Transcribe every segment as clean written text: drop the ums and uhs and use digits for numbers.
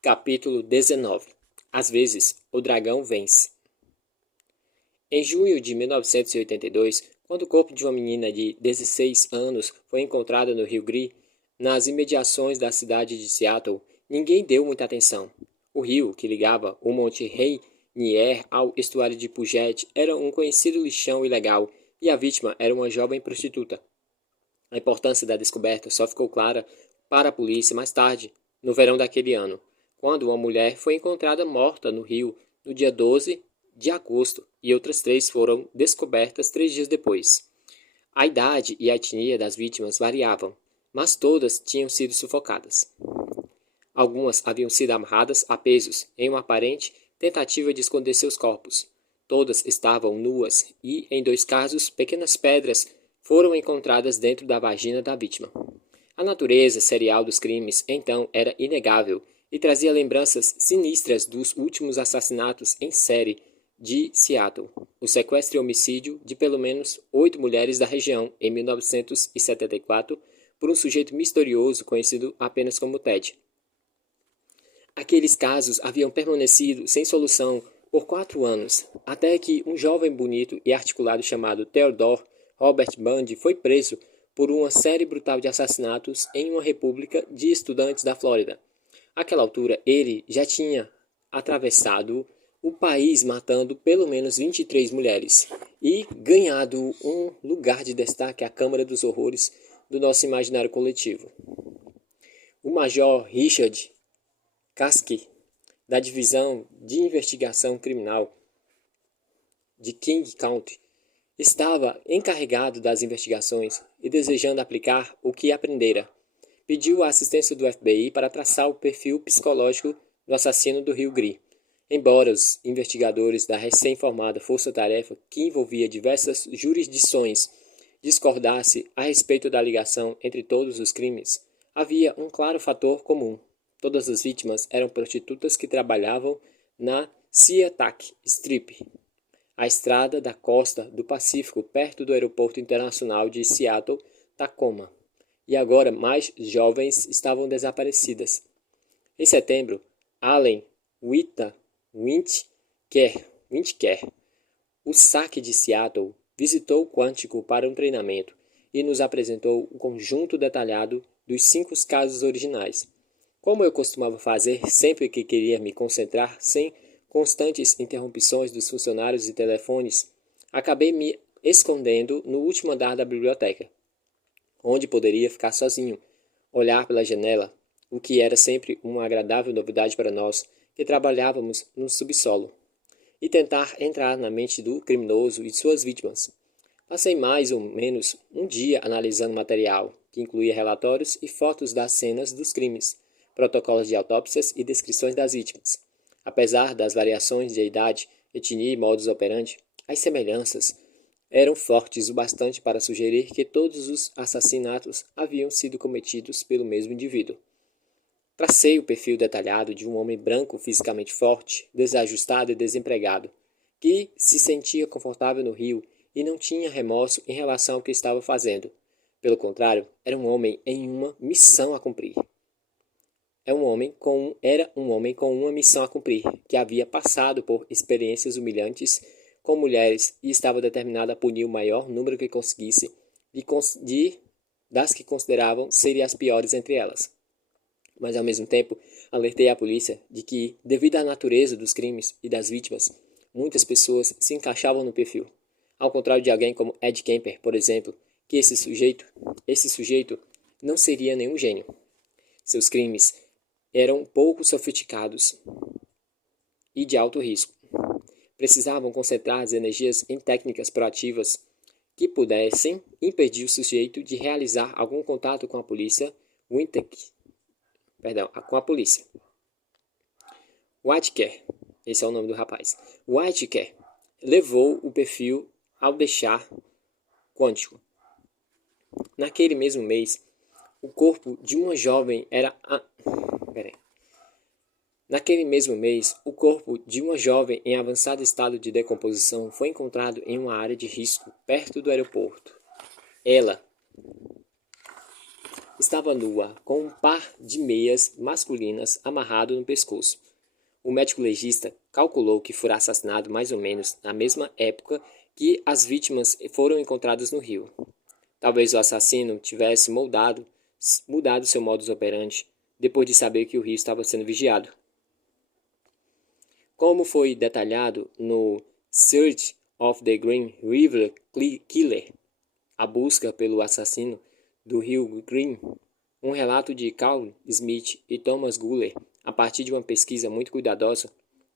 Capítulo 19. Às vezes, o dragão vence. Em junho de 1982, quando o corpo de uma menina de 16 anos foi encontrado no Rio Gree, nas imediações da cidade de Seattle, ninguém deu muita atenção. O rio, que ligava o Monte Rainier ao estuário de Puget, era um conhecido lixão ilegal e a vítima era uma jovem prostituta. A importância da descoberta só ficou clara para a polícia mais tarde, no verão daquele ano, quando uma mulher foi encontrada morta no rio no dia 12 de agosto e outras 3 foram descobertas 3 dias depois. A idade e a etnia das vítimas variavam, mas todas tinham sido sufocadas. Algumas haviam sido amarradas a pesos em uma aparente tentativa de esconder seus corpos. Todas estavam nuas e, em 2 casos, pequenas pedras foram encontradas dentro da vagina da vítima. A natureza serial dos crimes, então, era inegável e trazia lembranças sinistras dos últimos assassinatos em série de Seattle, o sequestro e homicídio de pelo menos 8 mulheres da região em 1974 por um sujeito misterioso conhecido apenas como Ted. Aqueles casos haviam permanecido sem solução por 4 anos, até que um jovem bonito e articulado chamado Theodore Robert Bundy foi preso por uma série brutal de assassinatos em uma república de estudantes da Flórida. Àquela altura, ele já tinha atravessado o país matando pelo menos 23 mulheres e ganhado um lugar de destaque à Câmara dos Horrores do nosso imaginário coletivo. O Major Richard Kasky, da Divisão de Investigação Criminal de King County, estava encarregado das investigações e, desejando aplicar o que aprendera, pediu a assistência do FBI para traçar o perfil psicológico do assassino do Rio Gree. Embora os investigadores da recém-formada força-tarefa, que envolvia diversas jurisdições, discordassem a respeito da ligação entre todos os crimes, havia um claro fator comum. Todas as vítimas eram prostitutas que trabalhavam na SeaTac Strip, a estrada da costa do Pacífico perto do aeroporto internacional de Seattle-Tacoma, e agora mais jovens estavam desaparecidas. Em setembro, Allen Wintker, o SAC de Seattle, visitou o Quantico para um treinamento e nos apresentou um conjunto detalhado dos 5 casos originais. Como eu costumava fazer sempre que queria me concentrar sem constantes interrupções dos funcionários de telefones, acabei me escondendo no último andar da biblioteca, onde poderia ficar sozinho, olhar pela janela, o que era sempre uma agradável novidade para nós que trabalhávamos no subsolo, e tentar entrar na mente do criminoso e de suas vítimas. Passei mais ou menos um dia analisando material, que incluía relatórios e fotos das cenas dos crimes, protocolos de autópsias e descrições das vítimas. Apesar das variações de idade, etnia e modus operandi, as semelhanças eram fortes o bastante para sugerir que todos os assassinatos haviam sido cometidos pelo mesmo indivíduo. Tracei o perfil detalhado de um homem branco fisicamente forte, desajustado e desempregado, que se sentia confortável no Rio e não tinha remorso em relação ao que estava fazendo. Pelo contrário, era um homem em uma missão a cumprir. Era um homem com uma missão a cumprir, que havia passado por experiências humilhantes com mulheres e estava determinado a punir o maior número que conseguisse das que consideravam serem as piores entre elas. Mas, ao mesmo tempo, alertei a polícia de que, devido à natureza dos crimes e das vítimas, muitas pessoas se encaixavam no perfil. Ao contrário de alguém como Ed Kemper, por exemplo, que esse sujeito não seria nenhum gênio. Seus crimes eram pouco sofisticados e de alto risco. Precisavam concentrar as energias em técnicas proativas que pudessem impedir o sujeito de realizar algum contato com a polícia, Whitaker, esse é o nome do rapaz. Whitaker levou o perfil ao deixar Quantico. Naquele mesmo mês, o corpo de uma jovem em avançado estado de decomposição foi encontrado em uma área de risco perto do aeroporto. Ela estava nua, com um par de meias masculinas amarrado no pescoço. O médico legista calculou que fora assassinado mais ou menos na mesma época que as vítimas foram encontradas no rio. Talvez o assassino tivesse mudado seu modus operandi depois de saber que o rio estava sendo vigiado. Como foi detalhado no Search of the Green River Killer, a busca pelo assassino do rio Green, um relato de Carl Smith e Thomas Guller, a partir de uma pesquisa muito cuidadosa,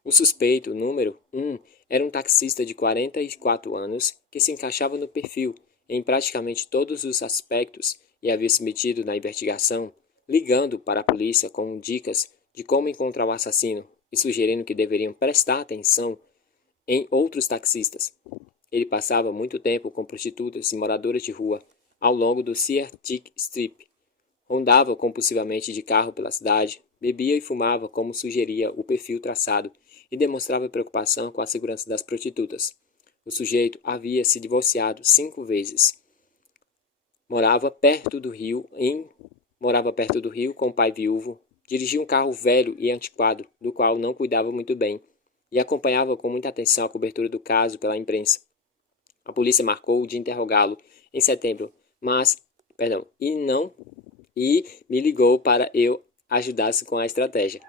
o suspeito número 1 era um taxista de 44 anos que se encaixava no perfil em praticamente todos os aspectos e havia se metido na investigação, ligando para a polícia com dicas de como encontrar o assassino e sugerindo que deveriam prestar atenção em outros taxistas. Ele passava muito tempo com prostitutas e moradoras de rua ao longo do Search Strip. Rondava compulsivamente de carro pela cidade, bebia e fumava como sugeria o perfil traçado e demonstrava preocupação com a segurança das prostitutas. O sujeito havia se divorciado 5 vezes. Morava perto do rio com um pai viúvo, dirigia um carro velho e antiquado, do qual não cuidava muito bem, e acompanhava com muita atenção a cobertura do caso pela imprensa. A polícia marcou de interrogá-lo em setembro, e me ligou para eu ajudasse com a estratégia.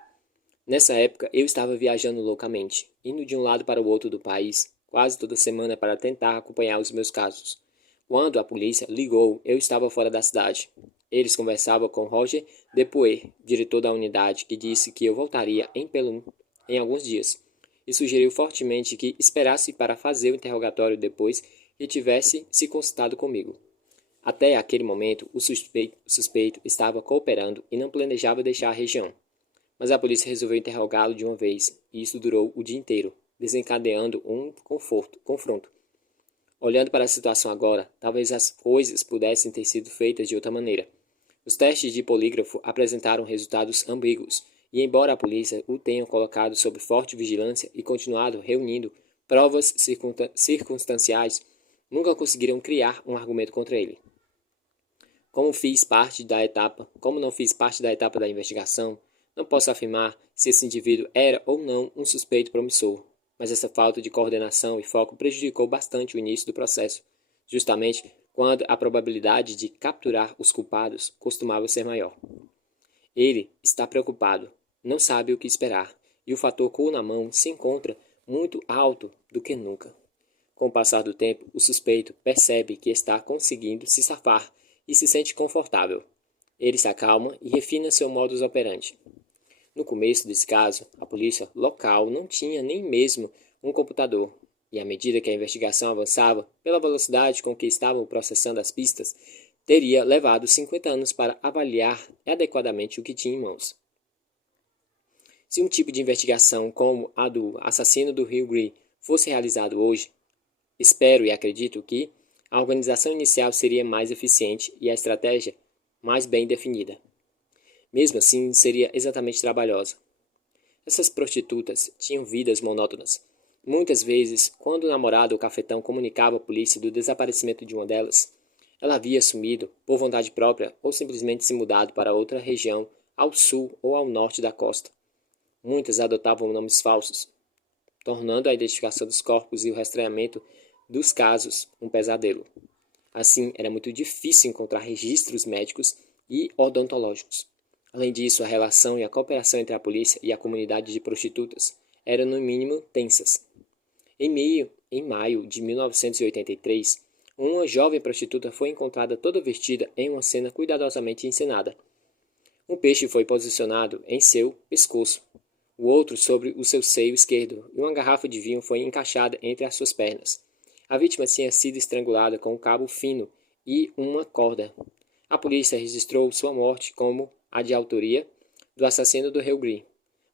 Nessa época, eu estava viajando loucamente, indo de um lado para o outro do país, quase toda semana para tentar acompanhar os meus casos. Quando a polícia ligou, eu estava fora da cidade. Eles conversavam com Roger Depoer, diretor da unidade, que disse que eu voltaria em Pelham em alguns dias, e sugeriu fortemente que esperasse para fazer o interrogatório depois que tivesse se consultado comigo. Até aquele momento, o suspeito estava cooperando e não planejava deixar a região. Mas a polícia resolveu interrogá-lo de uma vez, e isso durou o dia inteiro, desencadeando um confronto. Olhando para a situação agora, talvez as coisas pudessem ter sido feitas de outra maneira. Os testes de polígrafo apresentaram resultados ambíguos, e embora a polícia o tenha colocado sob forte vigilância e continuado reunindo provas circunstanciais, nunca conseguiram criar um argumento contra ele. Como não fiz parte da etapa da investigação, não posso afirmar se esse indivíduo era ou não um suspeito promissor, mas essa falta de coordenação e foco prejudicou bastante o início do processo, justamente quando a probabilidade de capturar os culpados costumava ser maior. Ele está preocupado, não sabe o que esperar, e o fator cu na mão se encontra muito alto do que nunca. Com o passar do tempo, o suspeito percebe que está conseguindo se safar e se sente confortável. Ele se acalma e refina seu modus operandi. No começo desse caso, a polícia local não tinha nem mesmo um computador, e à medida que a investigação avançava, pela velocidade com que estavam processando as pistas, teria levado 50 anos para avaliar adequadamente o que tinha em mãos. Se um tipo de investigação como a do assassino do Rio Green fosse realizado hoje, espero e acredito que a organização inicial seria mais eficiente e a estratégia mais bem definida. Mesmo assim, seria exatamente trabalhosa. Essas prostitutas tinham vidas monótonas. Muitas vezes, quando o namorado ou cafetão comunicava à polícia do desaparecimento de uma delas, ela havia sumido por vontade própria ou simplesmente se mudado para outra região ao sul ou ao norte da costa. Muitas adotavam nomes falsos, tornando a identificação dos corpos e o rastreamento dos casos um pesadelo. Assim, era muito difícil encontrar registros médicos e odontológicos. Além disso, a relação e a cooperação entre a polícia e a comunidade de prostitutas eram no mínimo tensas. Em maio de 1983, uma jovem prostituta foi encontrada toda vestida em uma cena cuidadosamente encenada. Um peixe foi posicionado em seu pescoço, o outro sobre o seu seio esquerdo, e uma garrafa de vinho foi encaixada entre as suas pernas. A vítima tinha sido estrangulada com um cabo fino e uma corda. A polícia registrou sua morte como a de autoria do assassino do Rio Green.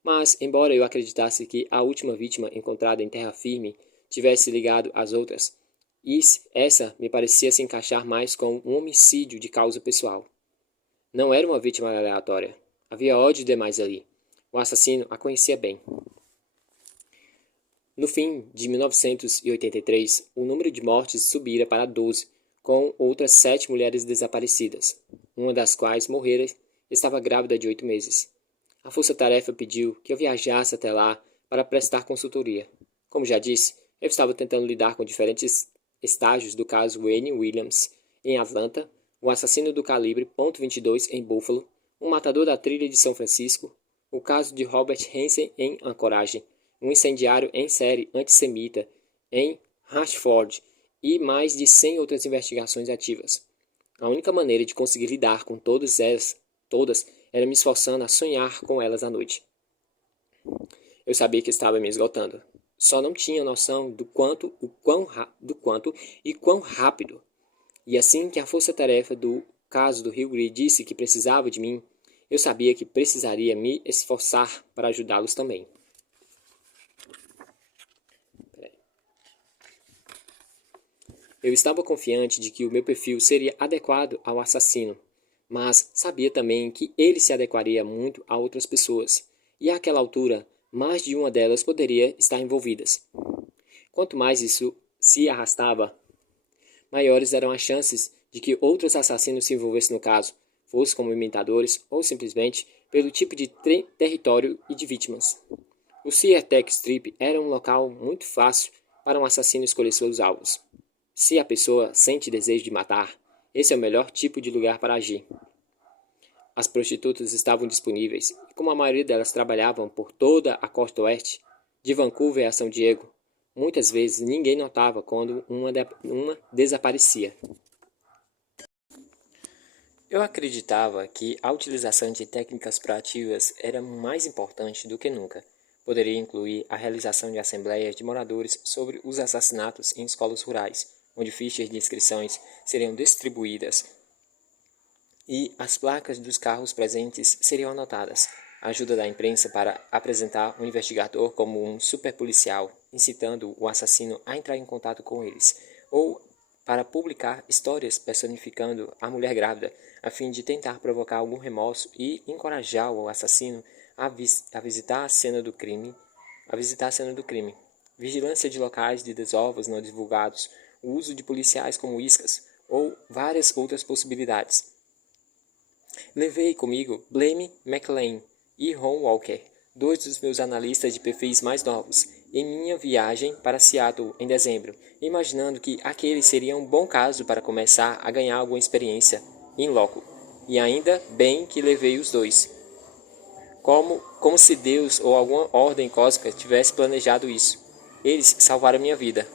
Mas, embora eu acreditasse que a última vítima encontrada em terra firme tivesse ligado às outras, essa me parecia se encaixar mais com um homicídio de causa pessoal. Não era uma vítima aleatória. Havia ódio demais ali. O assassino a conhecia bem. No fim de 1983, o número de mortes subira para 12, com outras 7 mulheres desaparecidas. uma das quais morrera, estava grávida de 8 meses. A força-tarefa pediu que eu viajasse até lá para prestar consultoria. Como já disse, eu estava tentando lidar com diferentes estágios do caso Wayne Williams em Atlanta, o assassino do calibre .22 em Buffalo, um matador da trilha de São Francisco, o caso de Robert Hansen em Ancoragem, um incendiário em série antissemita em Hartford e mais de 100 outras investigações ativas. A única maneira de conseguir lidar com todas era me esforçando a sonhar com elas à noite. Eu sabia que estava me esgotando. Só não tinha noção do quanto e quão rápido. E assim que a força-tarefa do caso do Rio Grande disse que precisava de mim, eu sabia que precisaria me esforçar para ajudá-los também. Eu estava confiante de que o meu perfil seria adequado ao assassino, mas sabia também que ele se adequaria muito a outras pessoas, e àquela altura, mais de uma delas poderia estar envolvidas. Quanto mais isso se arrastava, maiores eram as chances de que outros assassinos se envolvessem no caso, fosse como imitadores ou simplesmente pelo tipo de território e de vítimas. O SeaTech Strip era um local muito fácil para um assassino escolher seus alvos. Se a pessoa sente desejo de matar, esse é o melhor tipo de lugar para agir. As prostitutas estavam disponíveis e, como a maioria delas trabalhavam por toda a costa oeste, de Vancouver a São Diego, muitas vezes ninguém notava quando uma desaparecia. Eu acreditava que a utilização de técnicas proativas era mais importante do que nunca. Poderia incluir a realização de assembleias de moradores sobre os assassinatos em escolas rurais, onde fichas de inscrições seriam distribuídas e as placas dos carros presentes seriam anotadas. A ajuda da imprensa para apresentar o investigador como um superpolicial, incitando o assassino a entrar em contato com eles, ou para publicar histórias personificando a mulher grávida, a fim de tentar provocar algum remorso e encorajar o assassino a visitar a cena do crime. Vigilância de locais de desovos não divulgados, o uso de policiais como iscas, ou várias outras possibilidades. Levei comigo Blame McLean e Ron Walker, dois dos meus analistas de perfis mais novos, em minha viagem para Seattle em dezembro, imaginando que aquele seria um bom caso para começar a ganhar alguma experiência in loco. E ainda bem que levei os dois. Como se Deus ou alguma ordem cósmica tivesse planejado isso. Eles salvaram minha vida.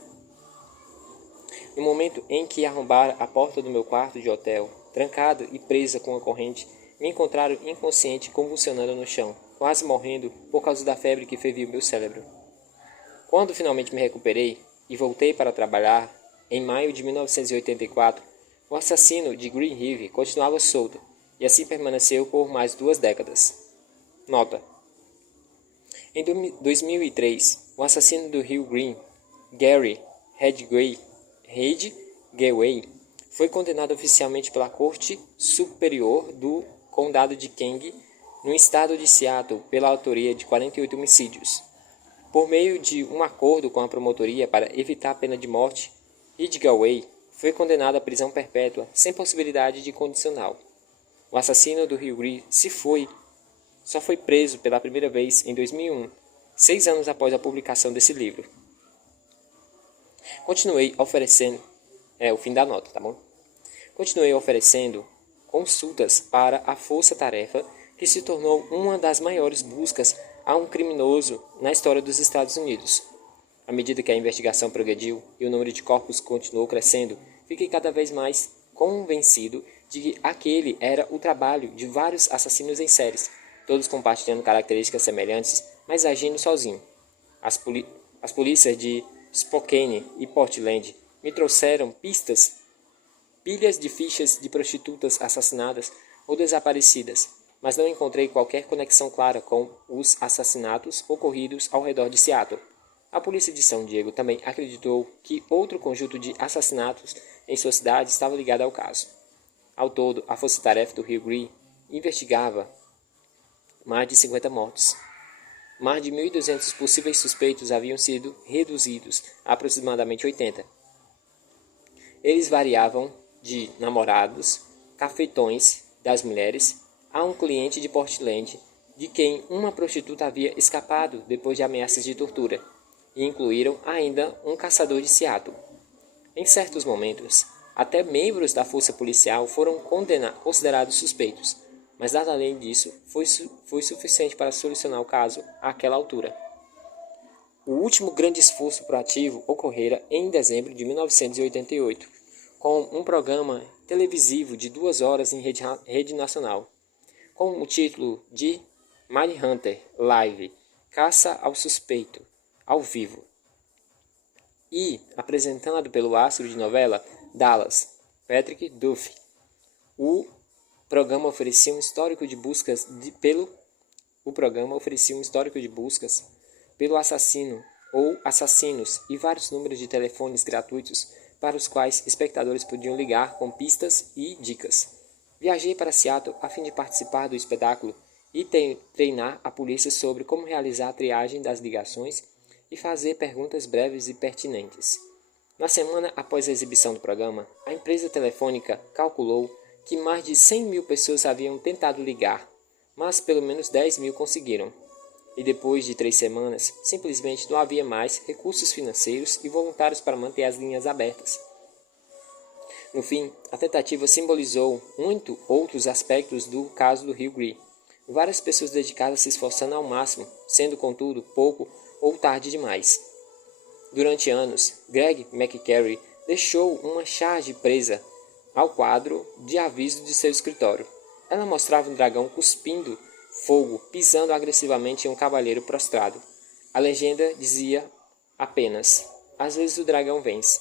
No momento em que arrombaram a porta do meu quarto de hotel, trancado e presa com a corrente, me encontraram inconsciente convulsionando no chão, quase morrendo por causa da febre que fervia o meu cérebro. Quando finalmente me recuperei e voltei para trabalhar, em maio de 1984, o assassino de Green River continuava solto, e assim permaneceu por mais 2 décadas. Nota: em 2003, o assassino do Rio Green, Gary Ridgway, foi condenado oficialmente pela Corte Superior do Condado de Kane, no estado de Seattle, pela autoria de 48 homicídios. Por meio de um acordo com a promotoria para evitar a pena de morte, Ridgway foi condenado à prisão perpétua sem possibilidade de condicional. O assassino do Rio Green só foi preso pela primeira vez em 2001, 6 anos após a publicação desse livro. Continuei oferecendo consultas para a força-tarefa, que se tornou uma das maiores buscas a um criminoso na história dos Estados Unidos. À medida que a investigação progrediu e o número de corpos continuou crescendo, fiquei cada vez mais convencido de que aquele era o trabalho de vários assassinos em séries, todos compartilhando características semelhantes, mas agindo sozinho. As polícias de Spokane e Portland me trouxeram pilhas de fichas de prostitutas assassinadas ou desaparecidas, mas não encontrei qualquer conexão clara com os assassinatos ocorridos ao redor de Seattle. A polícia de São Diego também acreditou que outro conjunto de assassinatos em sua cidade estava ligado ao caso. Ao todo, a força-tarefa do Rio Green investigava mais de 50 mortes. Mais de 1.200 possíveis suspeitos haviam sido reduzidos a aproximadamente 80. Eles variavam de namorados, cafetões, das mulheres a um cliente de Portland, de quem uma prostituta havia escapado depois de ameaças de tortura, e incluíram ainda um caçador de Seattle. Em certos momentos, até membros da força policial foram considerados suspeitos, mas nada além disso foi suficiente para solucionar o caso àquela altura. O último grande esforço proativo ocorrera em dezembro de 1988, com um programa televisivo de 2 horas em rede nacional, com o título de Mindhunter Live, Caça ao Suspeito, ao vivo, e apresentado pelo astro de novela Dallas, Patrick Duffy. O programa oferecia um histórico de buscas pelo assassino ou assassinos e vários números de telefones gratuitos para os quais espectadores podiam ligar com pistas e dicas. Viajei para Seattle a fim de participar do espetáculo e treinar a polícia sobre como realizar a triagem das ligações e fazer perguntas breves e pertinentes. Na semana após a exibição do programa, a empresa telefônica calculou que mais de 100 mil pessoas haviam tentado ligar, mas pelo menos 10 mil conseguiram. E depois de 3 semanas, simplesmente não havia mais recursos financeiros e voluntários para manter as linhas abertas. No fim, a tentativa simbolizou muito outros aspectos do caso do Rio Green. Várias pessoas dedicadas se esforçando ao máximo, sendo contudo pouco ou tarde demais. Durante anos, Greg McCary deixou uma charge presa ao quadro de aviso de seu escritório. Ela mostrava um dragão cuspindo fogo, pisando agressivamente em um cavalheiro prostrado. A legenda dizia apenas: às vezes o dragão vence.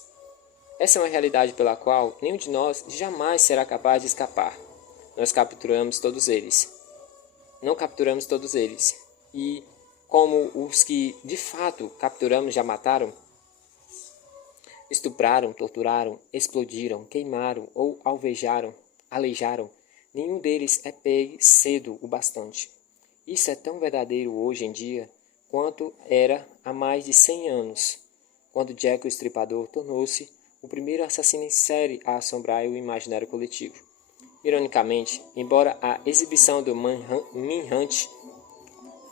Essa é uma realidade pela qual nenhum de nós jamais será capaz de escapar. Nós capturamos todos eles. Não capturamos todos eles. E, como os que de fato capturamos já mataram, estupraram, torturaram, explodiram, queimaram ou aleijaram, nenhum deles é pegue cedo o bastante. Isso é tão verdadeiro hoje em dia quanto era há mais de 100 anos, quando Jack o Estripador tornou-se o primeiro assassino em série a assombrar o imaginário coletivo. Ironicamente, embora a exibição do Manhunt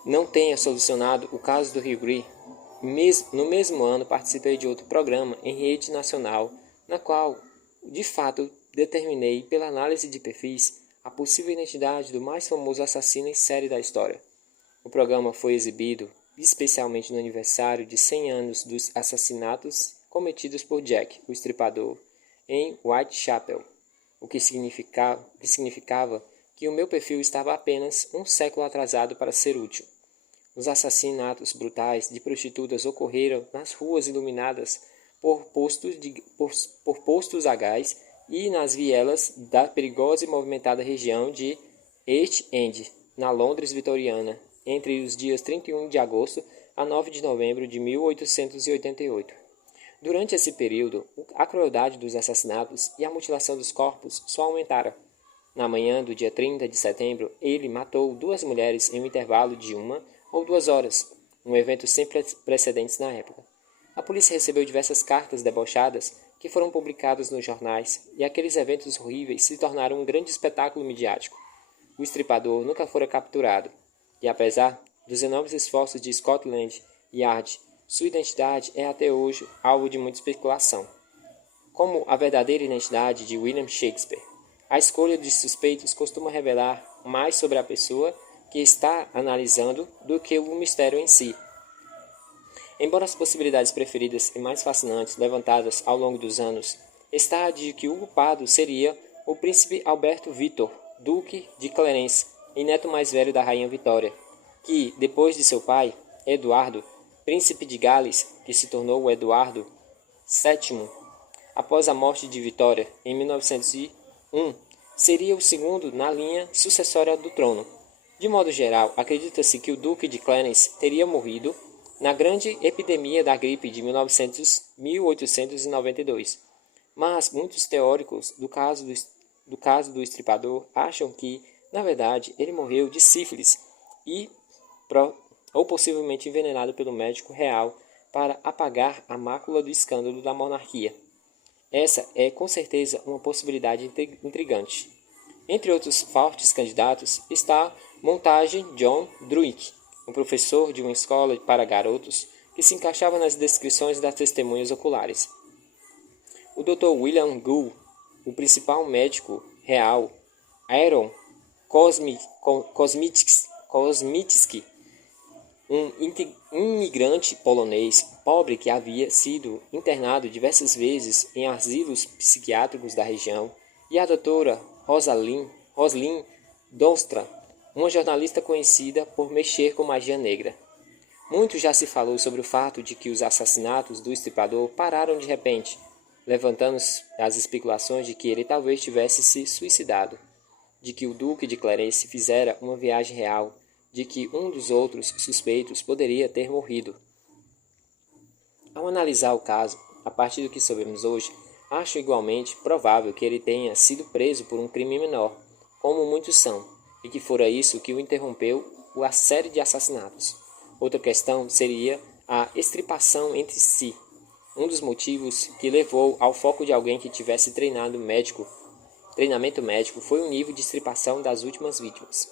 não tenha solucionado o caso do Rio Green, no mesmo ano participei de outro programa em rede nacional, na qual, de fato, determinei, pela análise de perfis, a possível identidade do mais famoso assassino em série da história. O programa foi exibido especialmente no aniversário de 100 anos dos assassinatos cometidos por Jack, o Estripador, em Whitechapel, o que significava que o meu perfil estava apenas um século atrasado para ser útil. Os assassinatos brutais de prostitutas ocorreram nas ruas iluminadas por postos a gás e nas vielas da perigosa e movimentada região de East End, na Londres vitoriana, entre os dias 31 de agosto a 9 de novembro de 1888. Durante esse período, a crueldade dos assassinatos e a mutilação dos corpos só aumentaram. Na manhã do dia 30 de setembro, ele matou 2 mulheres em um intervalo de 1 ou 2 horas, um evento sem precedentes na época. A polícia recebeu diversas cartas debochadas que foram publicadas nos jornais, e aqueles eventos horríveis se tornaram um grande espetáculo midiático. O Estripador nunca fora capturado, e apesar dos enormes esforços de Scotland Yard, sua identidade é até hoje alvo de muita especulação. Como a verdadeira identidade de William Shakespeare, a escolha de suspeitos costuma revelar mais sobre a pessoa que está analisando do que o mistério em si. Embora as possibilidades preferidas e mais fascinantes levantadas ao longo dos anos está a de que o culpado seria o príncipe Alberto Victor, duque de Clarence e neto mais velho da rainha Vitória, que, depois de seu pai, Eduardo, príncipe de Gales, que se tornou o Eduardo VII, após a morte de Vitória em 1901, seria o segundo na linha sucessória do trono. De modo geral, acredita-se que o duque de Clarence teria morrido na grande epidemia da gripe de 1892. Mas muitos teóricos do caso do Estripador acham que, na verdade, ele morreu de sífilis ou possivelmente envenenado pelo médico real para apagar a mácula do escândalo da monarquia. Essa é, com certeza, uma possibilidade intrigante. Entre outros fortes candidatos está Montagem John Druick, um professor de uma escola para garotos que se encaixava nas descrições das testemunhas oculares. O Dr. William Gould, o principal médico real, Aaron Kosmicki, um imigrante polonês pobre que havia sido internado diversas vezes em asilos psiquiátricos da região, e a doutora Roslin Dostra, uma jornalista conhecida por mexer com magia negra. Muito já se falou sobre o fato de que os assassinatos do estripador pararam de repente, levantando as especulações de que ele talvez tivesse se suicidado, de que o Duque de Clarence fizera uma viagem real, de que um dos outros suspeitos poderia ter morrido. Ao analisar o caso, a partir do que sabemos hoje, acho igualmente provável que ele tenha sido preso por um crime menor, como muitos são, e que fora isso que o interrompeu a série de assassinatos. Outra questão seria a extirpação entre si, um dos motivos que levou ao foco de alguém que tivesse treinamento médico foi o nível de extirpação das últimas vítimas.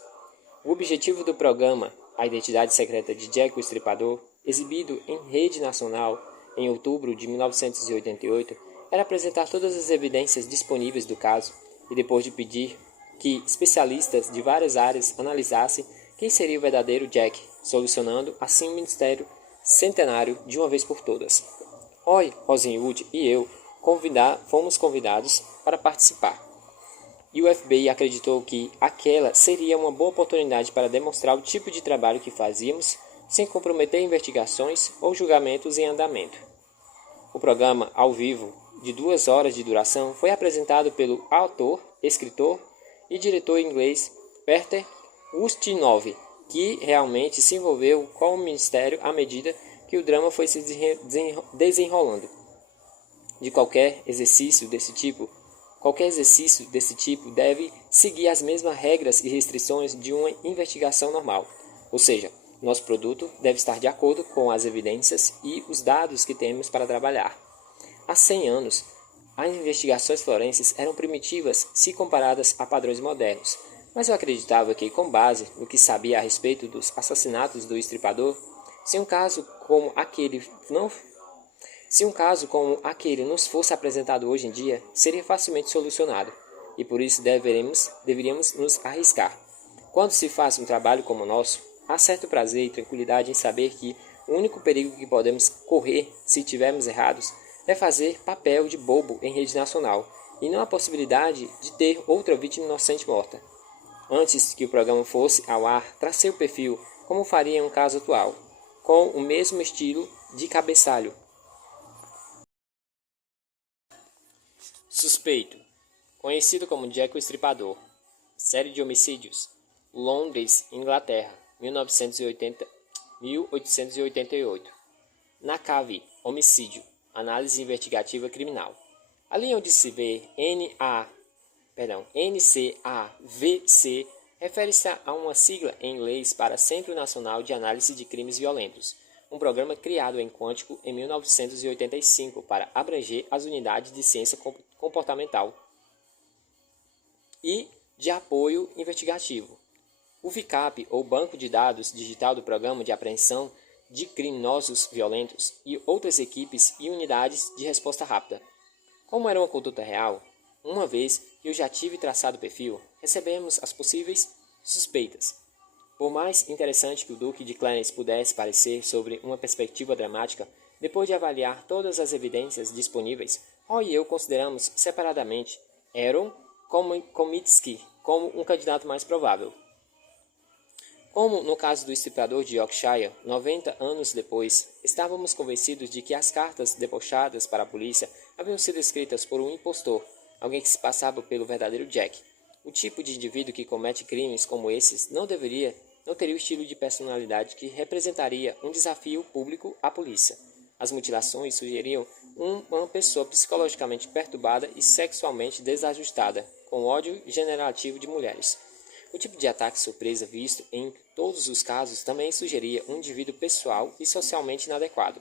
O objetivo do programa A Identidade Secreta de Jack o Estripador, exibido em rede nacional em outubro de 1988, era apresentar todas as evidências disponíveis do caso e depois de pedir que especialistas de várias áreas analisassem quem seria o verdadeiro Jack, solucionando assim o mistério centenário de uma vez por todas. Roy, Rosenwood e eu fomos convidados para participar. E o FBI acreditou que aquela seria uma boa oportunidade para demonstrar o tipo de trabalho que fazíamos, sem comprometer investigações ou julgamentos em andamento. O programa, ao vivo, de 2 horas de duração, foi apresentado pelo autor, escritor e diretor inglês Peter Ustinov, que realmente se envolveu com o ministério à medida que o drama foi se desenrolando. De qualquer exercício desse tipo deve seguir as mesmas regras e restrições de uma investigação normal, ou seja, nosso produto deve estar de acordo com as evidências e os dados que temos para trabalhar. Há 100 anos, as investigações forenses eram primitivas se comparadas a padrões modernos, mas eu acreditava que, com base no que sabia a respeito dos assassinatos do estripador, se um caso como aquele nos fosse apresentado hoje em dia, seria facilmente solucionado, e por isso deveríamos nos arriscar. Quando se faz um trabalho como o nosso, há certo prazer e tranquilidade em saber que o único perigo que podemos correr se estivermos errados é fazer papel de bobo em rede nacional, e não a possibilidade de ter outra vítima inocente morta. Antes que o programa fosse ao ar, tracei o perfil como faria em um caso atual, com o mesmo estilo de cabeçalho. Suspeito, conhecido como Jack o Estripador, série de homicídios, Londres, Inglaterra, 1888. Nacave, homicídio, análise investigativa criminal. A linha onde se vê NCAVC refere-se a uma sigla em inglês para Centro Nacional de Análise de Crimes Violentos, um programa criado em Quantico em 1985 para abranger as unidades de ciência comportamental e de apoio investigativo. O VICAP, ou Banco de Dados Digital do Programa de Apreensão de Criminosos Violentos, e outras equipes e unidades de resposta rápida. Como era uma conduta real, uma vez que eu já tive traçado o perfil, recebemos as possíveis suspeitas. Por mais interessante que o Duque de Clarence pudesse parecer sobre uma perspectiva dramática, depois de avaliar todas as evidências disponíveis, Roy e eu consideramos separadamente Aaron Kosmicki como um candidato mais provável. Como no caso do estripador de Yorkshire, 90 anos depois, estávamos convencidos de que as cartas debochadas para a polícia haviam sido escritas por um impostor, alguém que se passava pelo verdadeiro Jack. O tipo de indivíduo que comete crimes como esses não teria o estilo de personalidade que representaria um desafio público à polícia. As mutilações sugeriam uma pessoa psicologicamente perturbada e sexualmente desajustada, com ódio generativo de mulheres. O tipo de ataque surpresa visto em todos os casos também sugeria um indivíduo pessoal e socialmente inadequado.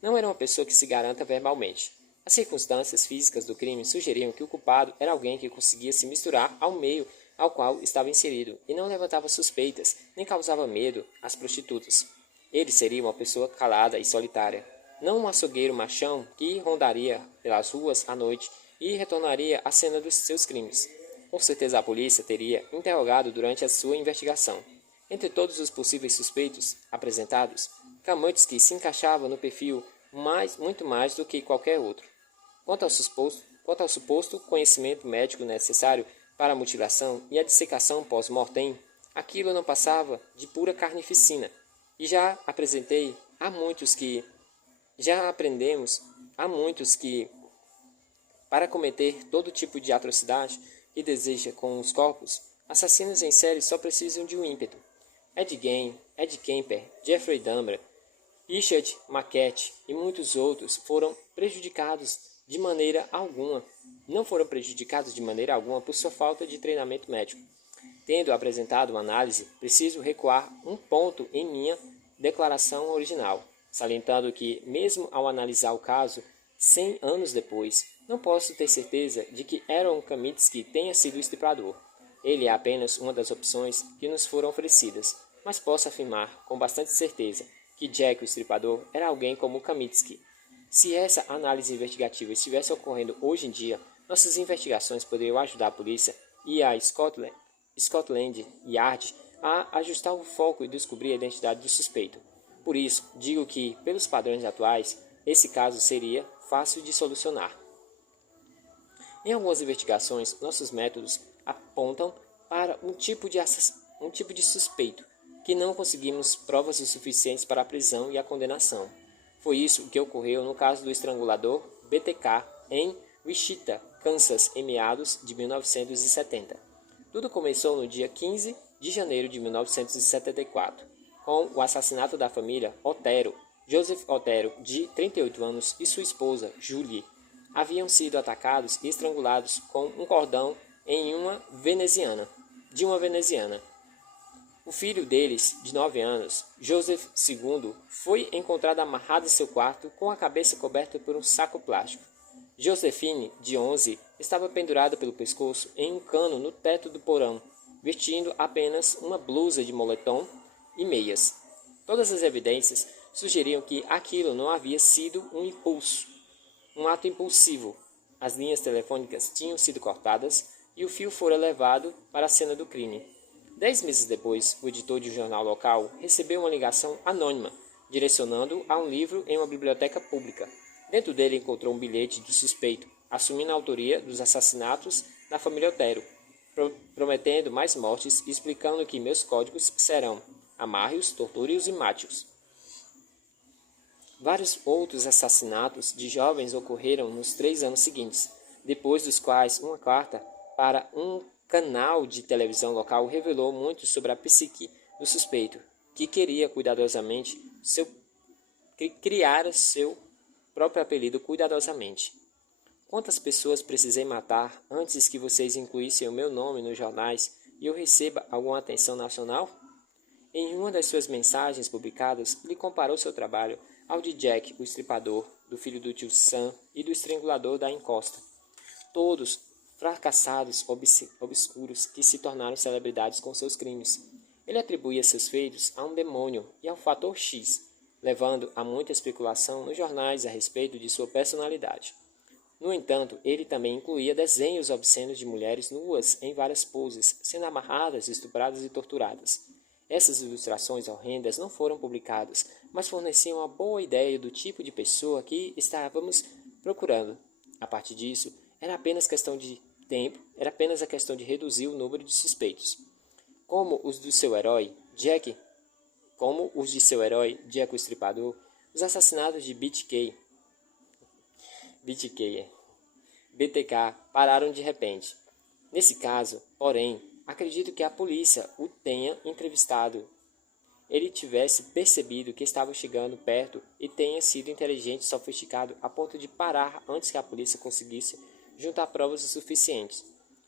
Não era uma pessoa que se garanta verbalmente. As circunstâncias físicas do crime sugeriam que o culpado era alguém que conseguia se misturar ao meio ao qual estava inserido e não levantava suspeitas nem causava medo às prostitutas. Ele seria uma pessoa calada e solitária, não um açougueiro machão que rondaria pelas ruas à noite e retornaria à cena dos seus crimes. Com certeza a polícia teria interrogado durante a sua investigação. Entre todos os possíveis suspeitos apresentados, Kamatsky se encaixava no perfil muito mais do que qualquer outro. Quanto ao suposto conhecimento médico necessário para a mutilação e a dissecação pós-mortem, aquilo não passava de pura carnificina. E aprendemos a muitos que, para cometer todo tipo de atrocidade que deseja com os corpos, assassinos em série só precisam de um ímpeto. Ed Gein, Ed Kemper, Jeffrey Dahmer, Richard Marquette e muitos outros não foram prejudicados de maneira alguma por sua falta de treinamento médico. Tendo apresentado uma análise, preciso recuar um ponto em minha declaração original, salientando que, mesmo ao analisar o caso 100 anos depois, não posso ter certeza de que Aaron Kamatsky tenha sido o estuprador. Ele é apenas uma das opções que nos foram oferecidas, mas posso afirmar com bastante certeza que Jack, o estripador, era alguém como Kamatsky. Se essa análise investigativa estivesse ocorrendo hoje em dia, nossas investigações poderiam ajudar a polícia e a Scotland Yard a ajustar o foco e descobrir a identidade do suspeito. Por isso, digo que, pelos padrões atuais, esse caso seria fácil de solucionar. Em algumas investigações, nossos métodos apontam para um tipo de suspeito, que não conseguimos provas o suficientes para a prisão e a condenação. Foi isso que ocorreu no caso do estrangulador BTK em Wichita, Kansas, em meados de 1970. Tudo começou no dia 15 de janeiro de 1974, com o assassinato da família Otero. Joseph Otero, de 38 anos, e sua esposa, Julie, haviam sido atacados e estrangulados com um cordão de uma veneziana. O filho deles, de 9 anos, Joseph II, foi encontrado amarrado em seu quarto com a cabeça coberta por um saco plástico. Josephine, de 11, estava pendurada pelo pescoço em um cano no teto do porão, vestindo apenas uma blusa de moletom e meias. Todas as evidências sugeriam que aquilo não havia sido um ato impulsivo. As linhas telefônicas tinham sido cortadas e o fio fora levado para a cena do crime. 10 meses depois, o editor de um jornal local recebeu uma ligação anônima, direcionando a um livro em uma biblioteca pública. Dentro dele encontrou um bilhete do suspeito, assumindo a autoria dos assassinatos da família Otero, prometendo mais mortes e explicando que meus códigos serão amarre-os, torture-os e mate-os. Vários outros assassinatos de jovens ocorreram nos 3 anos seguintes, depois dos quais uma carta para um canal de televisão local revelou muito sobre a psique do suspeito, que queria criar seu próprio apelido cuidadosamente. Quantas pessoas precisei matar antes que vocês incluíssem o meu nome nos jornais e eu receba alguma atenção nacional? Em uma das suas mensagens publicadas, ele comparou seu trabalho ao de Jack, o estripador, do filho do tio Sam e do estrangulador da encosta. Todos fracassados obscuros que se tornaram celebridades com seus crimes. Ele atribuía seus feitos a um demônio e ao fator X, levando a muita especulação nos jornais a respeito de sua personalidade. No entanto, ele também incluía desenhos obscenos de mulheres nuas em várias poses, sendo amarradas, estupradas e torturadas. Essas ilustrações horrendas não foram publicadas, mas forneciam uma boa ideia do tipo de pessoa que estávamos procurando. A partir disso, era apenas a questão de reduzir o número de suspeitos. Como os de seu herói, Jack o Estripador, os assassinatos de BTK pararam de repente. Nesse caso, porém, acredito que a polícia o tenha entrevistado. Ele tivesse percebido que estava chegando perto e tenha sido inteligente e sofisticado a ponto de parar antes que a polícia conseguisse juntar provas o suficientes.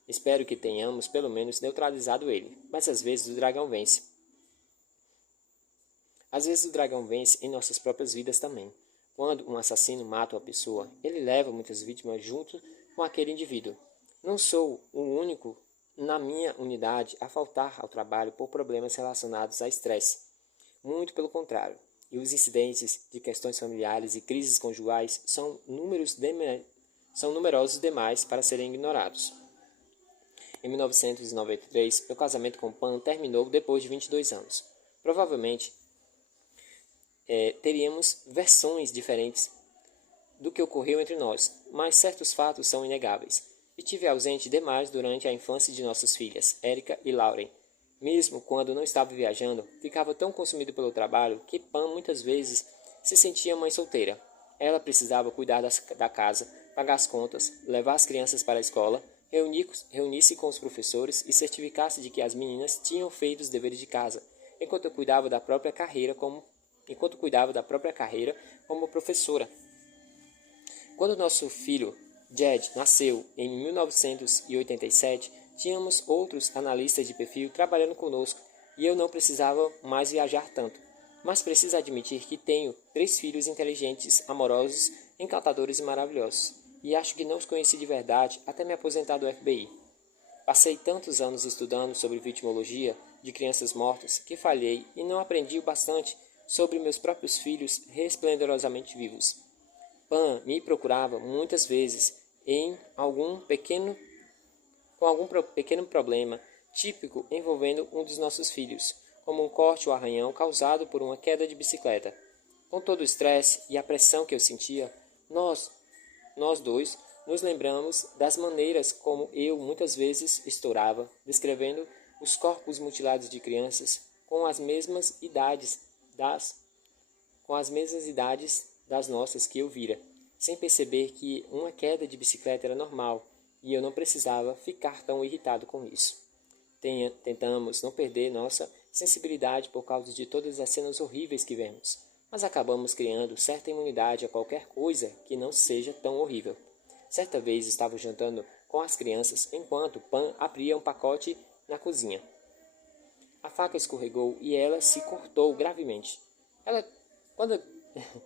Espero que tenhamos pelo menos neutralizado ele, mas às vezes o dragão vence. Às vezes o dragão vence em nossas próprias vidas também. Quando um assassino mata uma pessoa, ele leva muitas vítimas junto com aquele indivíduo. Não sou o único na minha unidade a faltar ao trabalho por problemas relacionados a estresse. Muito pelo contrário. E os incidentes de questões familiares e crises conjugais são numerosos demais para serem ignorados. Em 1993, meu casamento com Pan terminou depois de 22 anos. Provavelmente, teríamos versões diferentes do que ocorreu entre nós, mas certos fatos são inegáveis. Estive ausente demais durante a infância de nossas filhas, Erika e Lauren. Mesmo quando não estava viajando, ficava tão consumido pelo trabalho que Pam muitas vezes se sentia mãe solteira. Ela precisava cuidar da casa, pagar as contas, levar as crianças para a escola, reunir-se com os professores e certificar-se de que as meninas tinham feito os deveres de casa, enquanto cuidava da própria carreira como professora. Quando nosso filho, Jed, nasceu em 1987, tínhamos outros analistas de perfil trabalhando conosco e eu não precisava mais viajar tanto. Mas preciso admitir que tenho 3 filhos inteligentes, amorosos, encantadores e maravilhosos. E acho que não os conheci de verdade até me aposentar do FBI. Passei tantos anos estudando sobre vitimologia de crianças mortas que falhei e não aprendi o bastante sobre meus próprios filhos resplendorosamente vivos. Pan me procurava muitas vezes com algum pequeno problema típico envolvendo um dos nossos filhos, como um corte ou arranhão causado por uma queda de bicicleta. Com todo o estresse e a pressão que eu sentia, nós dois nos lembramos das maneiras como eu muitas vezes estourava, descrevendo os corpos mutilados de crianças com as mesmas idades das nossas que eu vira, sem perceber que uma queda de bicicleta era normal e eu não precisava ficar tão irritado com isso. Tentamos não perder nossa sensibilidade por causa de todas as cenas horríveis que vemos, mas acabamos criando certa imunidade a qualquer coisa que não seja tão horrível. Certa vez estava jantando com as crianças enquanto Pan abria um pacote na cozinha. A faca escorregou e ela se cortou gravemente.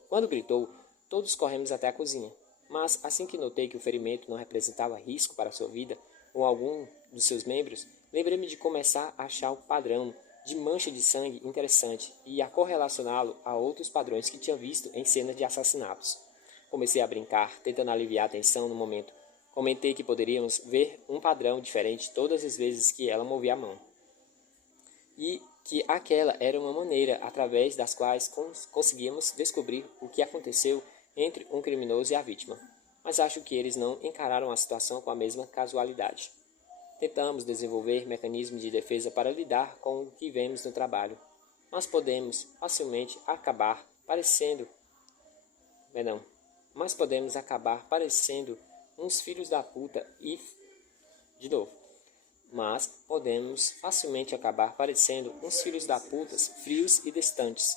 Quando gritou, todos corremos até a cozinha. Mas assim que notei que o ferimento não representava risco para sua vida ou algum dos seus membros, lembrei-me de começar a achar o padrão de mancha de sangue interessante e a correlacioná-lo a outros padrões que tinha visto em cenas de assassinatos. Comecei a brincar, tentando aliviar a tensão no momento. Comentei que poderíamos ver um padrão diferente todas as vezes que ela movia a mão. E que aquela era uma maneira através das quais conseguíamos descobrir o que aconteceu entre um criminoso e a vítima. Mas acho que eles não encararam a situação com a mesma casualidade. Tentamos desenvolver mecanismos de defesa para lidar com o que vemos no trabalho, mas podemos acabar parecendo uns filhos da puta mas podemos facilmente acabar parecendo uns filhos da puta frios e distantes.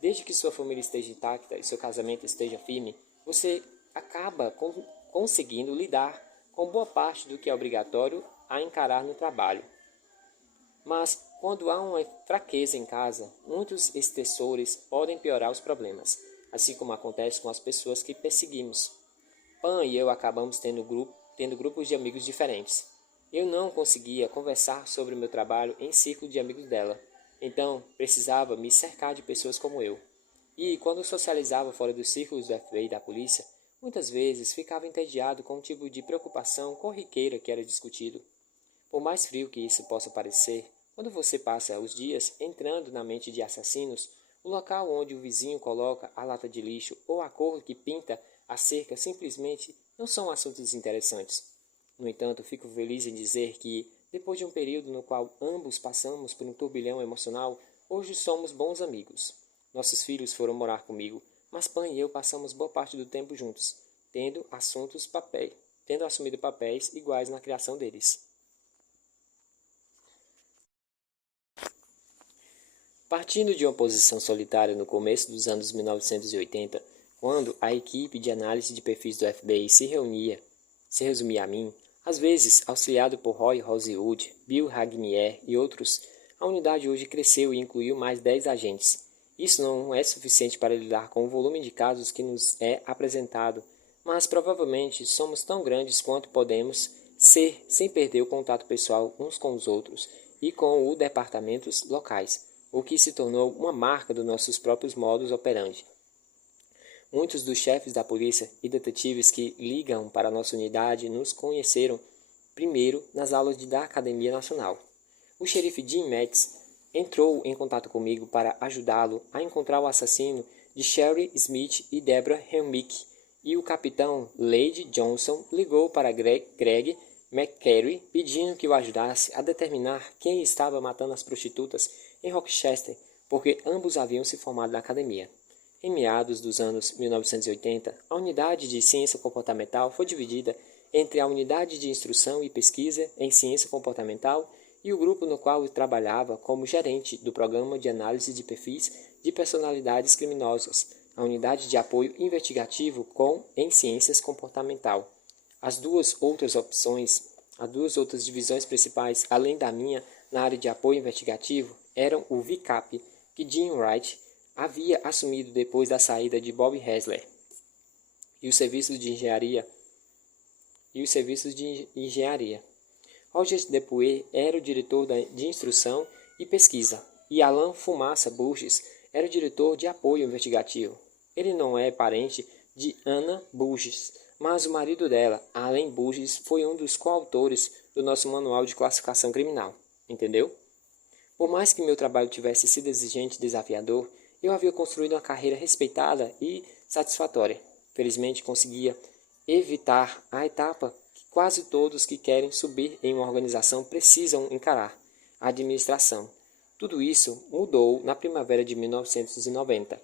Desde que sua família esteja intacta e seu casamento esteja firme, você acaba conseguindo lidar com boa parte do que é obrigatório a encarar no trabalho. Mas, quando há uma fraqueza em casa, muitos estressores podem piorar os problemas, assim como acontece com as pessoas que perseguimos. Pan e eu acabamos tendo grupos de amigos diferentes. Eu não conseguia conversar sobre meu trabalho em círculo de amigos dela, então precisava me cercar de pessoas como eu. E, quando socializava fora dos círculos do FBI e da polícia, muitas vezes ficava entediado com o tipo de preocupação corriqueira que era discutido. Por mais frio que isso possa parecer, quando você passa os dias entrando na mente de assassinos, o local onde o vizinho coloca a lata de lixo ou a cor que pinta a cerca simplesmente não são assuntos interessantes. No entanto, fico feliz em dizer que, depois de um período no qual ambos passamos por um turbilhão emocional, hoje somos bons amigos. Nossos filhos foram morar comigo, mas Pan e eu passamos boa parte do tempo juntos, tendo assumido papéis iguais na criação deles. Partindo de uma posição solitária no começo dos anos 1980, quando a equipe de análise de perfis do FBI se resumia a mim, às vezes auxiliado por Roy Rosewood, Bill Hagnier e outros, a unidade hoje cresceu e incluiu mais 10 agentes. Isso não é suficiente para lidar com o volume de casos que nos é apresentado, mas provavelmente somos tão grandes quanto podemos ser sem perder o contato pessoal uns com os outros e com os departamentos locais, o que se tornou uma marca dos nossos próprios modus operandi. Muitos dos chefes da polícia e detetives que ligam para a nossa unidade nos conheceram primeiro nas aulas da Academia Nacional. O xerife Jim Metz entrou em contato comigo para ajudá-lo a encontrar o assassino de Sherry Smith e Deborah Helmick, e o capitão Lady Johnson ligou para Greg McCary pedindo que o ajudasse a determinar quem estava matando as prostitutas em Rochester, porque ambos haviam se formado na academia. Em meados dos anos 1980, a unidade de ciência comportamental foi dividida entre a unidade de instrução e pesquisa em ciência comportamental e o grupo no qual eu trabalhava como gerente do programa de análise de perfis de personalidades criminosas, a unidade de apoio investigativo em ciências comportamental. As duas outras divisões principais, além da minha, na área de apoio investigativo, eram o VCAP, que Jim Wright havia assumido depois da saída de Bob Hessler, e os serviços de engenharia. Roger Dupuy era o diretor de instrução e pesquisa, e Alan Fumaça Burgess era o diretor de apoio investigativo. Ele não é parente de Anna Burgess, mas o marido dela, Allen Burgess, foi um dos coautores do nosso manual de classificação criminal. Entendeu? Por mais que meu trabalho tivesse sido exigente e desafiador, eu havia construído uma carreira respeitada e satisfatória. Felizmente conseguia evitar a etapa que quase todos que querem subir em uma organização precisam encarar: a administração. Tudo isso mudou na primavera de 1990.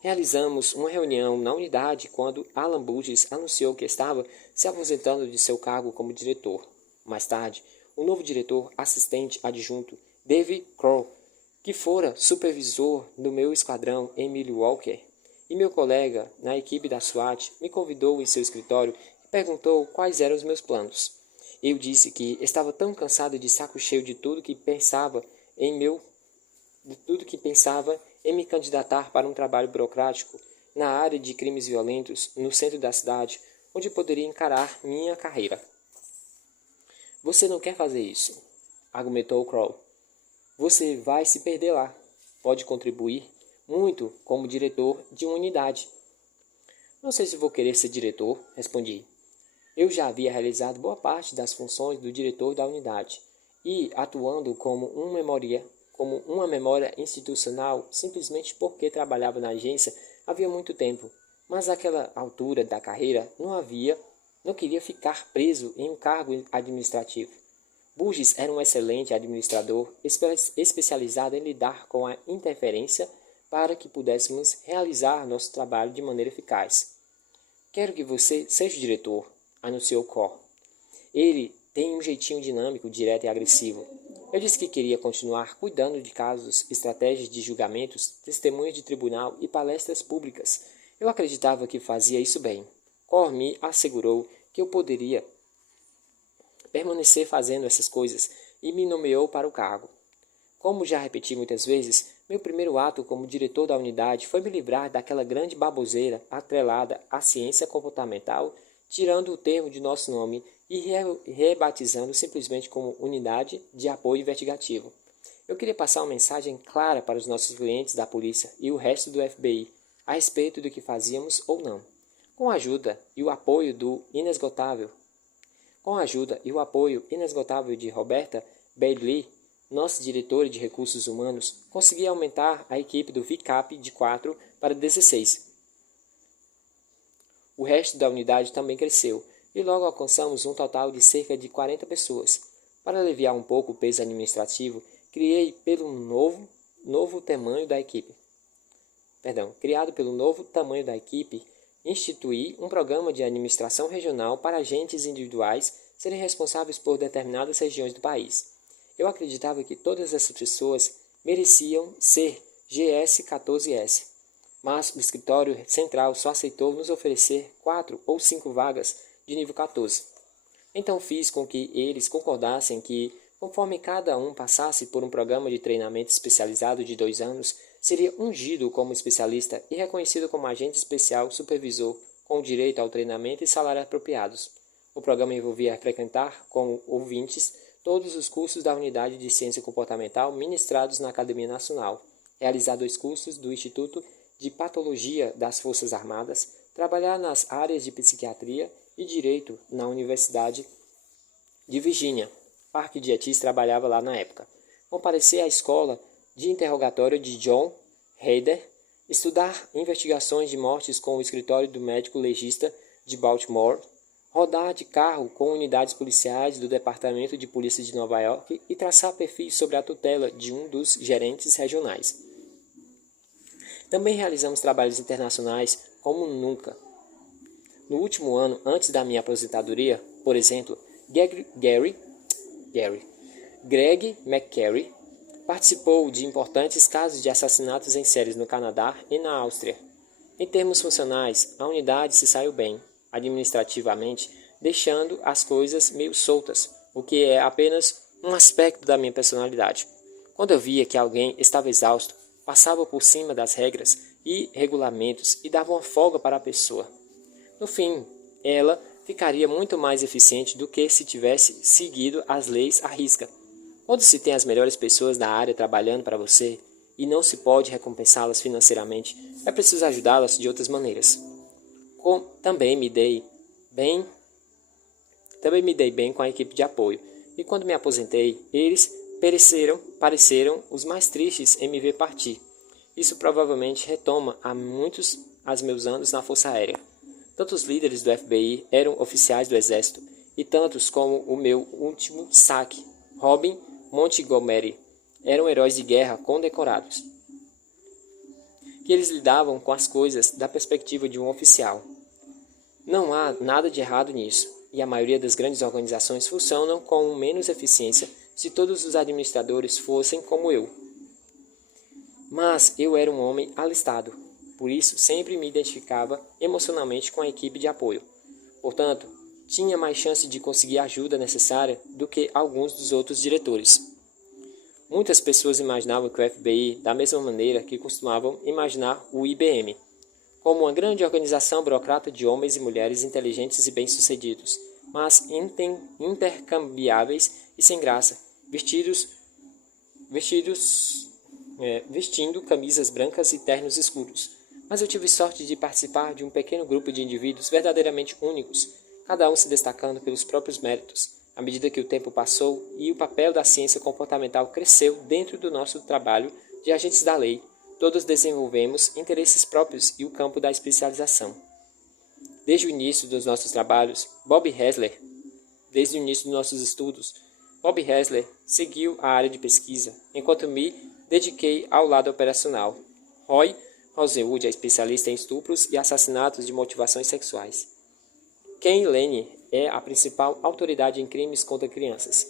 Realizamos uma reunião na unidade quando Alan Burgess anunciou que estava se aposentando de seu cargo como diretor. Mais tarde, o novo diretor assistente adjunto, Dave Crow, que fora supervisor do meu esquadrão em Milwaukee, e meu colega na equipe da SWAT, me convidou em seu escritório e perguntou quais eram os meus planos. Eu disse que estava tão cansado de saco cheio de tudo que pensava em me candidatar para um trabalho burocrático na área de crimes violentos no centro da cidade, onde poderia encarar minha carreira. Você não quer fazer isso, argumentou Crow. Você vai se perder lá. Pode contribuir muito como diretor de uma unidade. Não sei se vou querer ser diretor, respondi. Eu já havia realizado boa parte das funções do diretor da unidade e atuando como uma memória institucional simplesmente porque trabalhava na agência havia muito tempo, mas naquela altura da carreira não queria ficar preso em um cargo administrativo. Burgess era um excelente administrador especializado em lidar com a interferência para que pudéssemos realizar nosso trabalho de maneira eficaz. Quero que você seja o diretor, anunciou Cor. Ele tem um jeitinho dinâmico, direto e agressivo. Eu disse que queria continuar cuidando de casos, estratégias de julgamentos, testemunhas de tribunal e palestras públicas. Eu acreditava que fazia isso bem. Cor me assegurou que eu poderia permanecer fazendo essas coisas e me nomeou para o cargo. Como já repeti muitas vezes, meu primeiro ato como diretor da unidade foi me livrar daquela grande baboseira atrelada à ciência comportamental, tirando o termo de nosso nome e rebatizando simplesmente como Unidade de Apoio Investigativo. Eu queria passar uma mensagem clara para os nossos clientes da polícia e o resto do FBI a respeito do que fazíamos ou não. Com a ajuda e o apoio de Roberta Bailey, nossa diretora de recursos humanos, consegui aumentar a equipe do VCAP de 4 para 16. O resto da unidade também cresceu, e logo alcançamos um total de cerca de 40 pessoas. Para aliviar um pouco o peso administrativo, criado pelo novo tamanho da equipe, instituí um programa de administração regional para agentes individuais serem responsáveis por determinadas regiões do país. Eu acreditava que todas essas pessoas mereciam ser GS-14S, mas o escritório central só aceitou nos oferecer 4 ou 5 vagas de nível 14. Então fiz com que eles concordassem que, conforme cada um passasse por um programa de treinamento especializado de 2 anos, seria ungido como especialista e reconhecido como agente especial supervisor, com direito ao treinamento e salário apropriados. O programa envolvia frequentar com ouvintes todos os cursos da Unidade de Ciência Comportamental ministrados na Academia Nacional, realizar 2 cursos do Instituto de Patologia das Forças Armadas, trabalhar nas áreas de Psiquiatria e Direito na Universidade de Virgínia. Park Dietis trabalhava lá na época. Comparecer à escola de interrogatório de John Hader, estudar investigações de mortes com o escritório do médico legista de Baltimore, rodar de carro com unidades policiais do Departamento de Polícia de Nova York e traçar perfis sobre a tutela de um dos gerentes regionais. Também realizamos trabalhos internacionais como nunca. No último ano, antes da minha aposentadoria, por exemplo, Greg McCary participou de importantes casos de assassinatos em séries no Canadá e na Áustria. Em termos funcionais, a unidade se saiu bem, administrativamente, deixando as coisas meio soltas, o que é apenas um aspecto da minha personalidade. Quando eu via que alguém estava exausto, passava por cima das regras e regulamentos e dava uma folga para a pessoa. No fim, ela ficaria muito mais eficiente do que se tivesse seguido as leis à risca. Quando se tem as melhores pessoas da área trabalhando para você e não se pode recompensá-las financeiramente, é preciso ajudá-las de outras maneiras. Também me dei bem com a equipe de apoio, e quando me aposentei, eles pareceram os mais tristes em me ver partir. Isso provavelmente retoma a meus anos na Força Aérea. Tantos líderes do FBI eram oficiais do Exército, e tantos como o meu último saque, Robin Montgomery, eram heróis de guerra condecorados. Que eles lidavam com as coisas da perspectiva de um oficial. Não há nada de errado nisso, e a maioria das grandes organizações funcionam com menos eficiência se todos os administradores fossem como eu. Mas eu era um homem alistado, por isso sempre me identificava emocionalmente com a equipe de apoio. Portanto, tinha mais chance de conseguir a ajuda necessária do que alguns dos outros diretores. Muitas pessoas imaginavam que o FBI da mesma maneira que costumavam imaginar o IBM, como uma grande organização burocrata de homens e mulheres inteligentes e bem-sucedidos, mas intercambiáveis e sem graça, vestindo camisas brancas e ternos escuros. Mas eu tive sorte de participar de um pequeno grupo de indivíduos verdadeiramente únicos, cada um se destacando pelos próprios méritos, à medida que o tempo passou e o papel da ciência comportamental cresceu dentro do nosso trabalho de agentes da lei. Todos desenvolvemos interesses próprios e o campo da especialização. Desde o início dos nossos trabalhos, desde o início dos nossos estudos, Bob Hessler seguiu a área de pesquisa, enquanto me dediquei ao lado operacional. Roy Rosenwood é especialista em estupros e assassinatos de motivações sexuais. Ken Lane é a principal autoridade em crimes contra crianças.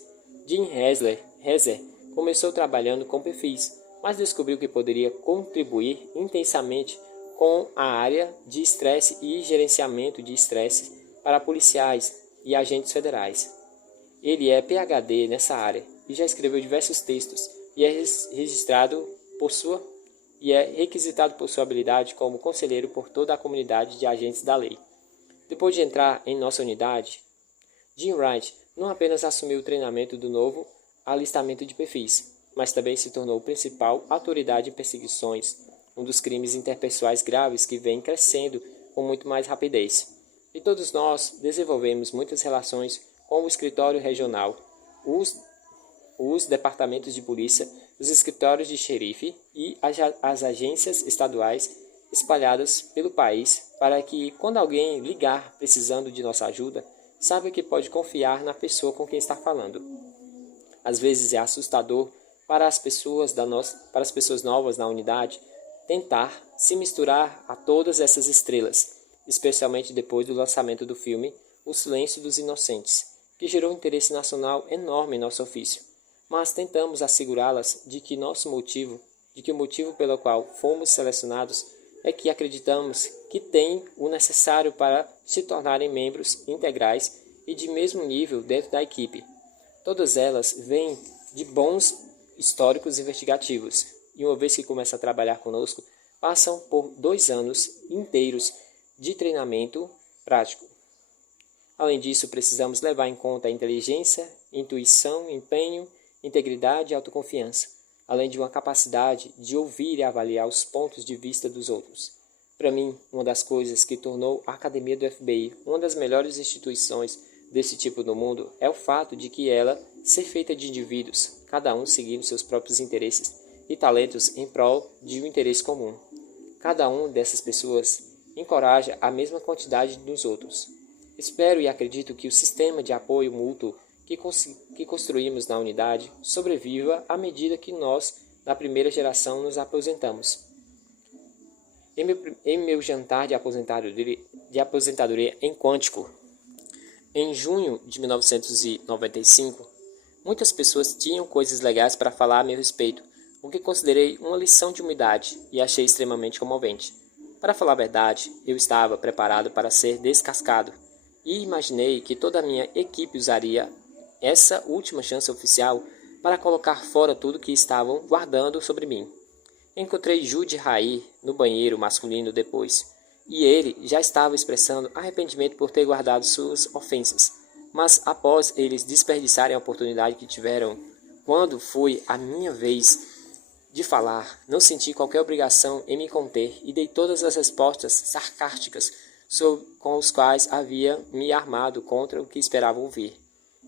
Jim Hesser começou trabalhando com perfis, mas descobriu que poderia contribuir intensamente com a área de estresse e gerenciamento de estresse para policiais e agentes federais. Ele é PhD nessa área e já escreveu diversos textos e é requisitado por sua habilidade como conselheiro por toda a comunidade de agentes da lei. Depois de entrar em nossa unidade, Jim Wright não apenas assumiu o treinamento do novo alistamento de perfis, mas também se tornou principal autoridade em perseguições, um dos crimes interpessoais graves que vem crescendo com muito mais rapidez. E todos nós desenvolvemos muitas relações com o escritório regional, os departamentos de polícia, os escritórios de xerife e as agências estaduais espalhadas pelo país, para que, quando alguém ligar precisando de nossa ajuda, saiba que pode confiar na pessoa com quem está falando. Às vezes é assustador para as pessoas novas na unidade tentar se misturar a todas essas estrelas, especialmente depois do lançamento do filme O Silêncio dos Inocentes, que gerou um interesse nacional enorme em nosso ofício. Mas tentamos assegurá-las de que o motivo pelo qual fomos selecionados é que acreditamos que têm o necessário para se tornarem membros integrais e de mesmo nível dentro da equipe. Todas elas vêm de bons históricos investigativos e, uma vez que começam a trabalhar conosco, passam por 2 anos inteiros de treinamento prático. Além disso, precisamos levar em conta a inteligência, intuição, empenho, integridade e autoconfiança, além de uma capacidade de ouvir e avaliar os pontos de vista dos outros. Para mim, uma das coisas que tornou a Academia do FBI uma das melhores instituições desse tipo no mundo é o fato de que ela ser feita de indivíduos, cada um seguindo seus próprios interesses e talentos em prol de um interesse comum. Cada uma dessas pessoas encoraja a mesma quantidade dos outros. Espero e acredito que o sistema de apoio mútuo que construímos na unidade sobreviva à medida que nós, da primeira geração, nos aposentamos. Em meu jantar de aposentadoria em Quantico, em junho de 1995, muitas pessoas tinham coisas legais para falar a meu respeito, o que considerei uma lição de humildade e achei extremamente comovente. Para falar a verdade, eu estava preparado para ser descascado e imaginei que toda a minha equipe usaria essa última chance oficial para colocar fora tudo que estavam guardando sobre mim. Encontrei Jude Rai no banheiro masculino depois, e ele já estava expressando arrependimento por ter guardado suas ofensas. Mas após eles desperdiçarem a oportunidade que tiveram, quando foi a minha vez de falar, não senti qualquer obrigação em me conter e dei todas as respostas sarcásticas com os quais havia me armado contra o que esperava ouvir.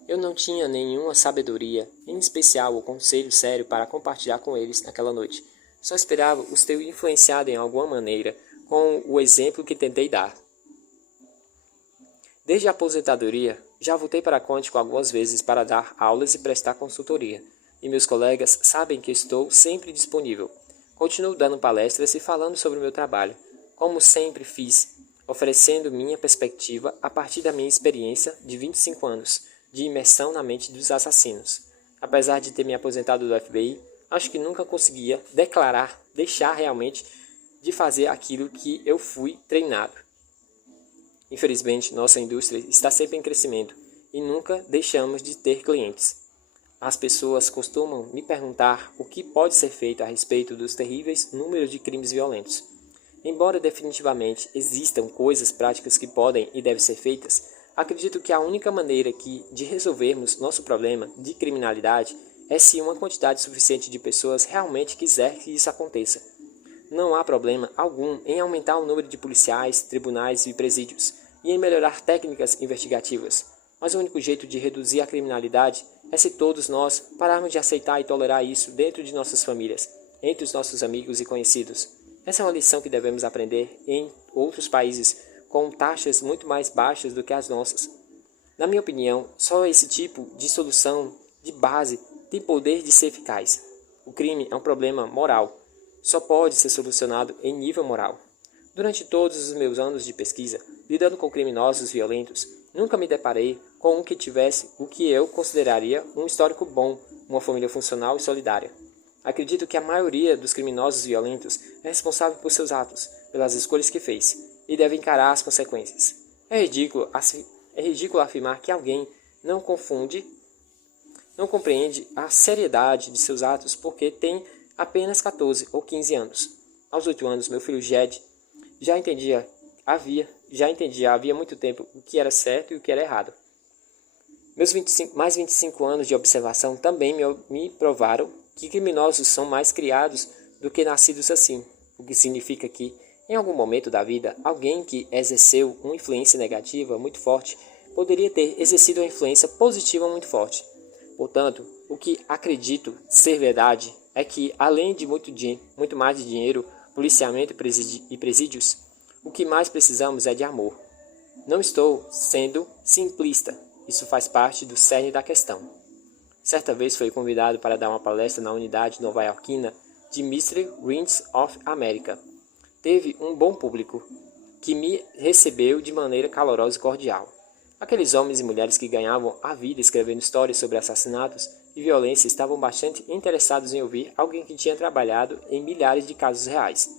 Eu não tinha nenhuma sabedoria, em especial ou conselho sério para compartilhar com eles naquela noite. Só esperava os ter influenciado em alguma maneira com o exemplo que tentei dar. Desde a aposentadoria, já voltei para Quantico algumas vezes para dar aulas e prestar consultoria, e meus colegas sabem que estou sempre disponível. Continuo dando palestras e falando sobre o meu trabalho, como sempre fiz, oferecendo minha perspectiva a partir da minha experiência de 25 anos, de imersão na mente dos assassinos. Apesar de ter me aposentado do FBI, acho que nunca conseguia deixar realmente de fazer aquilo que eu fui treinado. Infelizmente, nossa indústria está sempre em crescimento e nunca deixamos de ter clientes. As pessoas costumam me perguntar o que pode ser feito a respeito dos terríveis números de crimes violentos. Embora definitivamente existam coisas práticas que podem e devem ser feitas, acredito que a única maneira de resolvermos nosso problema de criminalidade é se uma quantidade suficiente de pessoas realmente quiser que isso aconteça. Não há problema algum em aumentar o número de policiais, tribunais e presídios, e em melhorar técnicas investigativas. Mas o único jeito de reduzir a criminalidade é se todos nós pararmos de aceitar e tolerar isso dentro de nossas famílias, entre os nossos amigos e conhecidos. Essa é uma lição que devemos aprender em outros países com taxas muito mais baixas do que as nossas. Na minha opinião, só esse tipo de solução de base tem poder de ser eficaz. O crime é um problema moral. Só pode ser solucionado em nível moral. Durante todos os meus anos de pesquisa, lidando com criminosos violentos, nunca me deparei com um que tivesse o que eu consideraria um histórico bom, uma família funcional e solidária. Acredito que a maioria dos criminosos violentos é responsável por seus atos, pelas escolhas que fez, e deve encarar as consequências. É ridículo afirmar que alguém não compreende a seriedade de seus atos porque tem apenas 14 ou 15 anos. Aos 8 anos, meu filho Jed já entendia havia muito tempo o que era certo e o que era errado. Meus 25 anos de observação também me provaram que criminosos são mais criados do que nascidos assim, o que significa que, em algum momento da vida, alguém que exerceu uma influência negativa muito forte poderia ter exercido uma influência positiva muito forte. Portanto, o que acredito ser verdade é que, além de muito mais de dinheiro, policiamento e presídios, o que mais precisamos é de amor. Não estou sendo simplista, isso faz parte do cerne da questão. Certa vez fui convidado para dar uma palestra na unidade nova-iorquina de Mystery Rings of America. Teve um bom público, que me recebeu de maneira calorosa e cordial. Aqueles homens e mulheres que ganhavam a vida escrevendo histórias sobre assassinatos e violência estavam bastante interessados em ouvir alguém que tinha trabalhado em milhares de casos reais.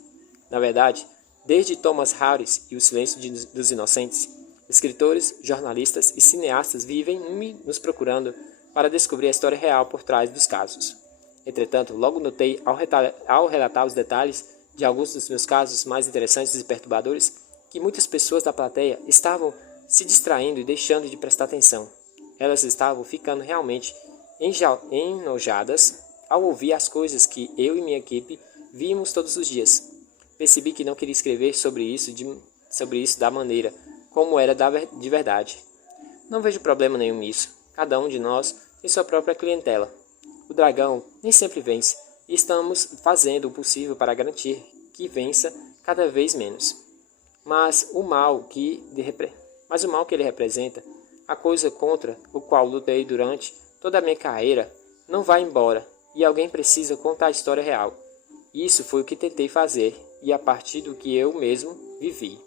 Na verdade, desde Thomas Harris e O Silêncio dos Inocentes, escritores, jornalistas e cineastas vivem nos procurando para descobrir a história real por trás dos casos. Entretanto, logo notei, ao relatar os detalhes de alguns dos meus casos mais interessantes e perturbadores, que muitas pessoas da plateia estavam se distraindo e deixando de prestar atenção. Elas estavam ficando realmente enojadas ao ouvir as coisas que eu e minha equipe víamos todos os dias. Percebi que não queria escrever sobre isso da maneira como era de verdade. Não vejo problema nenhum nisso. Cada um de nós tem sua própria clientela. O dragão nem sempre vence, e estamos fazendo o possível para garantir que vença cada vez menos. Mas o mal que ele representa, a coisa contra o qual lutei durante toda a minha carreira, não vai embora, e alguém precisa contar a história real. Isso foi o que tentei fazer, e a partir do que eu mesmo vivi.